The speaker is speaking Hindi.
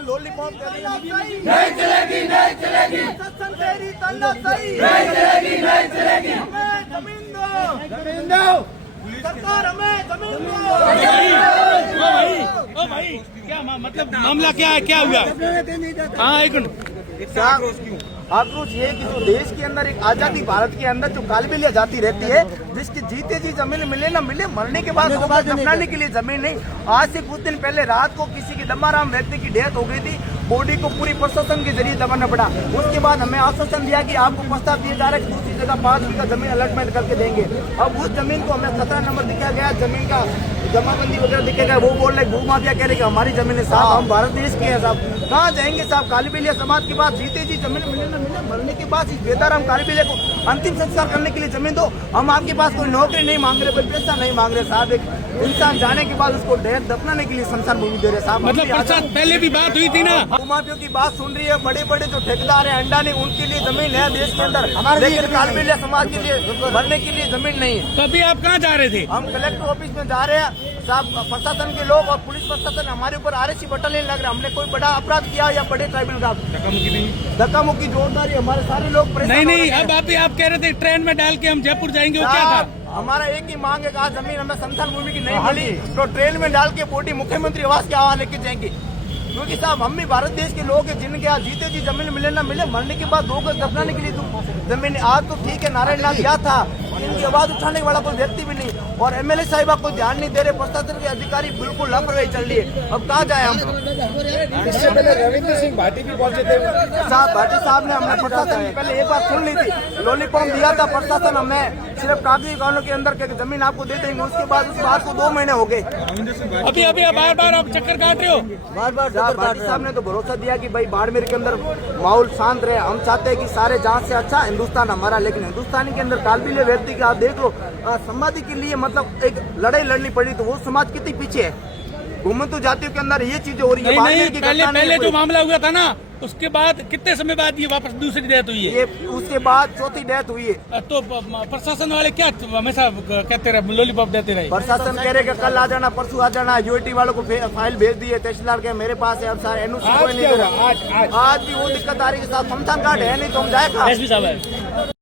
प्रशासन लॉलीपॉप नहीं चलेगी, नहीं चलेगी, प्रशासन तेरी तानाशाही नहीं चलेगी, नहीं चलेगी। हमें जमीन दो, सरकार हमें जमीन दो। ओ भाई क्या मतलब मामला क्या है, क्या हुआ? हाँ एक मिनट। आक्रोश ये है कि जो देश के अंदर एक आजादी भारत के अंदर जो कालबेलिया जाती रहती है, जिसकी जीते जी जमीन मिले ना मिले, मरने के बाद दफनाने के लिए जमीन नहीं। आज से कुछ दिन पहले रात को किसी की दमाराम व्यक्ति की डेथ हो गई थी, बॉडी को पूरी प्रशासन के जरिए दबाना पड़ा। उसके बाद हमें आश्वासन दिया कि आपको प्रस्ताव दिया जा रहा है कि दूसरी जगह 5 बीघा जमीन अलॉटमेंट करके देंगे। अब उस जमीन को हमें 17 नंबर दिखाया गया, जमीन का जमाबंदी वगैरह दिखाया गया। वो बोल रहे भूमाफिया कह रहे कि हमारी जमीन है साहब, हम भारत देश के हैं साहब। कहाँ जाएंगे साहब? कालबेलिया समाज के बाद जीते जी जमीन मिले न मिले, मरने के बाद इस बेदाराम कालबेलिया को अंतिम संस्कार करने के लिए जमीन दो। हम आपके पास कोई नौकरी नहीं मांग रहे, कोई पैसा नहीं मांग रहे साहब। एक इंसान जाने के बाद उसको डेथ दफनाने के लिए शमशान भूमि दे रहे साहब। मतलब पहले भी बात हुई थी ना, भूमाफियों की बात सुन रही है। बड़े बड़े जो ठेकेदार है अंडानी, उनके लिए जमीन है देश के अंदर, लेकिन कालबेलिया समाज के लिए भरने के लिए जमीन नहीं है। तो अभी आप कहाँ जा रहे थे? हम कलेक्टर ऑफिस में जा रहे हैं साहब। प्रशासन के लोग और पुलिस प्रशासन हमारे ऊपर RSC बटालियन लग रहा है। हमने कोई बड़ा अपराध किया या बड़े ट्राइबल का धक्का मुक्की जोरदारी, हमारे सारे लोग नहीं नहीं, अब आप कह रहे थे ट्रेन में डाल के हम जयपुर जाएंगे, वो क्या था? हमारा एक ही मांग है, कहा जमीन हमें शमशान भूमि की नहीं मिली तो ट्रेन में डाल के बॉडी मुख्यमंत्री आवास के हवाले लेके जाएंगे। क्योंकि साहब हम भी भारत देश के लोग हैं, जिनके यहाँ जीते जी जमीन मिले ना मिले, मरने के बाद 2 गज दफनाने के लिए जमीन। आज तो ठीक है, नारायण लाल गया था, इनकी आवाज उठाने वाला कोई व्यक्ति भी नहीं, और MLA साहिबा को ध्यान नहीं दे रहे। प्रशासन के अधिकारी बिल्कुल लापरवाही चल रही है। अब कहाँ जाए हम? इससे पहले रविंद्र सिंह भाटी भी पहुंचे थे साहब। भाटी साहब ने हमने प्रशासन की पहले एक बार सुन ली थी, लॉलीपॉप दिया था प्रशासन, हमें सिर्फ कागजी कानून के अंदर के जमीन आपको दे देंगे। उसके बाद उस बात को 2 महीने हो गए। अभी बार बार आप चक्कर काट रहे हो। बार भाटी साहब ने तो भरोसा दिया कि भाई बाड़मेर के अंदर माहौल शांत रहे। हम चाहते हैं कि सारे जहां से अच्छा हिंदुस्तान हमारा, लेकिन हिंदुस्तानी के अंदर कालबेलिया व्यक्ति की आप देख लो, समाधि के लिए मतलब एक लड़ाई लड़नी पड़ी, तो वो समाज कितनी पीछे है। घूमतू जातियों के अंदर ये चीजें हो रही है। नहीं, पहले जो मामला हुआ था ना, उसके बाद कितने समय बाद ये वापस दूसरी डेथ हुई है? ये उसके बाद 4थी डेथ हुई है। तो प्रशासन वाले क्या हमेशा कहते रहे, लॉलीपॉप देते रहे? प्रशासन कह रहे कि कल आ जाना, परसों आ जाना। UIT वालों को फाइल भेज दी है, तहसीलदार के मेरे पास है। अब सारे NOC कोई नहीं दे रहा। आज भी वो दिक्कत आ रही है साहब, शमशान घाट है नहीं तो हम जाए कहाँ?